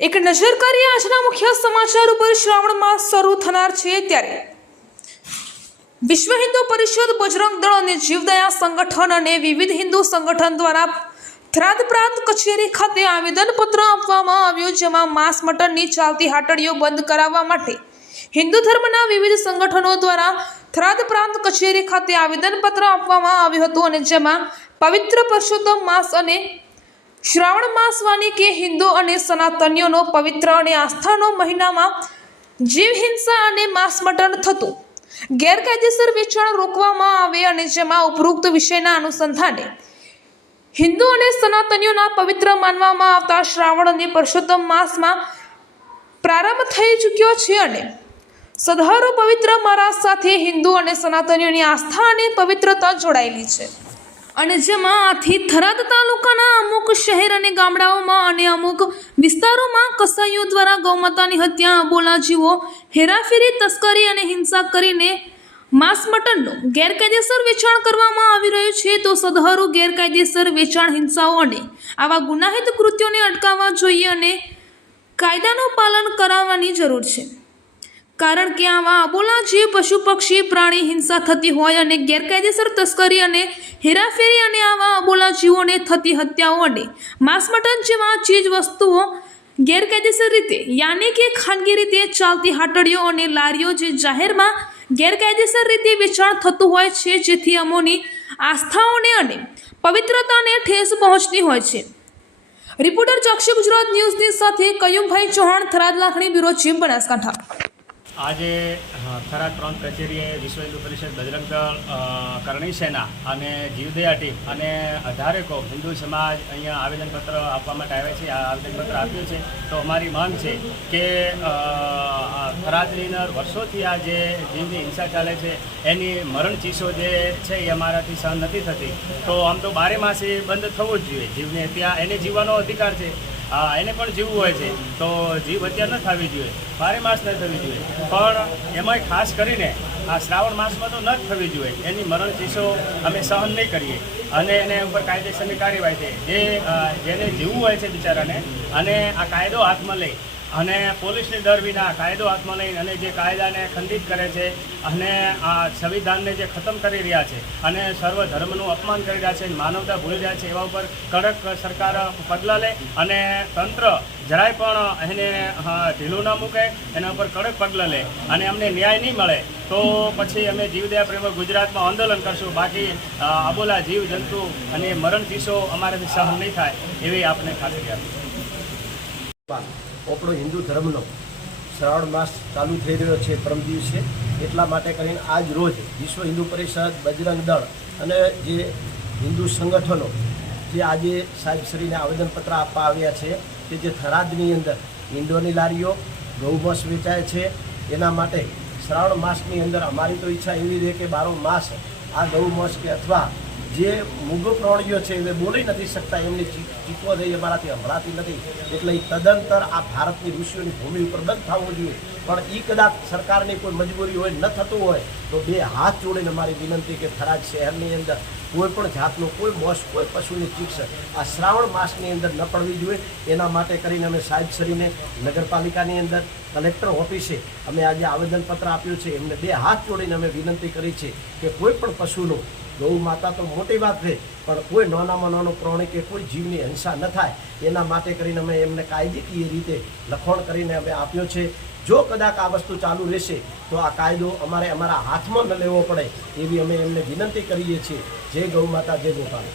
એક નજર કરીએ આજના મુખ્ય સમાચાર ઉપર। શ્રાવણ માસ શરૂ થનાર છે ત્યારે વિશ્વ હિન્દુ પરિષદ, બજરંગ દળ અને જીવદયા સંગઠન અને વિવિધ હિન્દુ સંગઠન દ્વારા થરાદ પ્રાંત કચેરી ખાતે આવેદનપત્ર આપવામાં આવ્યું, જેમાં માંસ મટનની ચાલતી હાટડીઓ બંધ કરાવવા માટે હિન્દુ ધર્મના વિવિધ સંગઠનો દ્વારા થરાદ પ્રાંત કચેરી ખાતે આવેદનપત્ર આપવામાં આવ્યું હતું અને જેમાં પવિત્ર પરસોત્તમ માસ અને શ્રાવણ માસ વાની કે હિન્દુ અને સનાતનીઓનો પવિત્ર અને આસ્થાનો મહિનામાં જીવ હિંસા અને માંસ મટન થતું ગેરકાયદેસર વેચાણ રોકવામાં આવે અને જેમાં ઉપરોક્ત વિષયના અનુસંધાને હિન્દુ અને સનાતનીઓના પવિત્ર માનવામાં આવતા શ્રાવણ અને પરસોત્તમ માસમાં પ્રારંભ થઈ ચૂક્યો છે અને સદહરો પવિત્ર માસ સાથે હિન્દુ અને સનાતનીઓની આસ્થા અને પવિત્રતા જોડાયેલી છે અને જેમાં આથી થરાદ તાલુકાના અમુક શહેર અને ગામડાઓમાં અને અમુક વિસ્તારોમાં કસાઈઓ દ્વારા ગૌમાતાની હત્યા, અબોલા જીવો, હેરાફેરી, તસ્કરી અને હિંસા કરીને માંસ મટનનું ગેરકાયદેસર વેચાણ કરવામાં આવી રહ્યું છે। તો સદહરું ગેરકાયદેસર વેચાણ, હિંસાઓ અને આવા ગુનાહિત કૃત્યોને અટકાવવા જોઈએ અને કાયદાનું પાલન કરાવવાની જરૂર છે, કારણ કે આવા અબોલા જીવ, પશુ પક્ષી, પ્રાણી હિંસા થતી હોય અને ગેરકાયદેસર તસ્કરી અને હેરાફેરી અને આવા અબોલા જીવોને થતી હત્યાઓ અને માંસ મટન જેવા ચીજ વસ્તુઓ ગેરકાયદેસર રીતે યાની કે ખાનગી રીતે ચાલતી હાટડીઓ અને લારીઓ જે જાહેરમાં ગેરકાયદેસર રીતે વેચાણ થતું હોય છે, જેથી અમોની આસ્થાઓને અને પવિત્રતાને ઠેસ પહોંચતી હોય છે। રિપોર્ટર ચક્ષુ ગુજરાત ન્યૂઝની સાથે કયુમભાઈ ચૌહાણ, થરાદ લાખણી, બ્યુરો ચીફ, બનાસકાંઠા। આજે થરાદ પ્રાંત કચેરીએ વિશ્વ હિન્દુ પરિષદ, બજરંગ દળ, કરણી સેના અને જીવદયા ટીમ અને 18 હિન્દુ સમાજ અહીંયા આવેદનપત્ર આપવા માટે આવ્યા છે। આ આવેદનપત્ર આપ્યું છે તો અમારી માંગ છે કે થરાદની અંદર વર્ષોથી આ જે જીવની હિંસા ચાલે છે એની મરણ ચીસો જે છે એ અમારાથી સહન નથી થતી। તો આમ તો 12 માસે બંધ થવું જ જોઈએ। જીવને ત્યાં એને જીવવાનો અધિકાર છે, એને પણ જીવવું હોય છે, તો જીવ હત્યા ન થવી જોઈએ, 12 માસ ન થવી જોઈએ, પણ એમાંય ખાસ કરીને આ શ્રાવણ માસમાં તો ન જ થવી જોઈએ। એની મરણ ચીસો અમે સહન નહીં કરીએ અને એને ઉપર કાયદેસરની કાર્યવાહી થાય, જેને જીવવું હોય છે બિચારાને, અને આ કાયદો હાથમાં લઈ અને પોલીસની ડર વિના કાયદો હાથમાં લઈને અને જે કાયદાને ખંડિત કરે છે અને આ સંવિધાનને જે ખતમ કરી રહ્યા છે અને સર્વ ધર્મનું અપમાન કરી રહ્યા છે, માનવતા ભૂલી રહ્યા છે, એવા ઉપર કડક સરકાર પગલાં લે અને તંત્ર જરાય પણ એને ઢીલું ના મૂકે, એના ઉપર કડક પગલાં લે અને અમને ન્યાય નહીં મળે તો પછી અમે જીવદયા પ્રેમક ગુજરાતમાં આંદોલન કરશું। બાકી અબોલા જીવ જંતુ અને મરણ ચીસો અમારાથી સહન નહીં થાય એવી આપણે ખાતરી આપી। આપણો હિન્દુ ધર્મનો શ્રાવણ માસ ચાલુ થઈ રહ્યો છે પરમ દિવસે, એટલા માટે કરીને આજ રોજ વિશ્વ હિન્દુ પરિષદ, બજરંગ દળ અને જે હિન્દુ સંગઠનો જે આજે સાહેબશ્રીને આવેદનપત્ર આપવા આવ્યા છે કે જે થરાદની અંદર ઈંડોની લારીઓ, ગૌમાંસ વેચાય છે, એના માટે શ્રાવણ માસની અંદર અમારી તો ઈચ્છા એવી રહે કે 12 માસ આ ગૌમાંસ કે અથવા જે મૂગો પ્રાણીઓ છે એ બોલી નથી શકતા, એમની ચીકો થઈ અમારાથી સંભળાતી નથી, એટલે એ તદંતર આ ભારતની ઋષિઓની ભૂમિ ઉપર બંધ થવું જોઈએ। પણ એ કદાચ સરકારની કોઈ મજબૂરી હોય, ન થતું હોય તો 2 હાથ જોડીને અમારી વિનંતી કે થરાદ શહેરની અંદર કોઈ પણ જાતનું કોઈ મોસ, કોઈ પશુની ચીક્સ આ શ્રાવણ માસની અંદર ન પડવી જોઈએ। એના માટે કરીને અમે સાહેબશ્રીને નગરપાલિકાની અંદર કલેક્ટર ઓફિસે અમે આજે આવેદનપત્ર આપ્યું છે। એમને 2 હાથ જોડીને અમે વિનંતી કરી છે કે કોઈ પણ પશુનું, ગૌ માતા તો મોટી વાત છે, પણ કોઈ નાનામાં નાનો પ્રાણી કે કોઈ જીવની હિંસા ન થાય એના માટે કરીને અમે એમને કાયદેકીય રીતે લખાણ કરીને અમે આપ્યો છે। જો કદાચ આ વસ્તુ ચાલુ રહેશે તો આ કાયદો અમારા હાથમાં ન લેવો પડે એવી અમે એમને વિનંતી કરીએ છીએ। જય ગૌ માતા, જય ગોપાલ।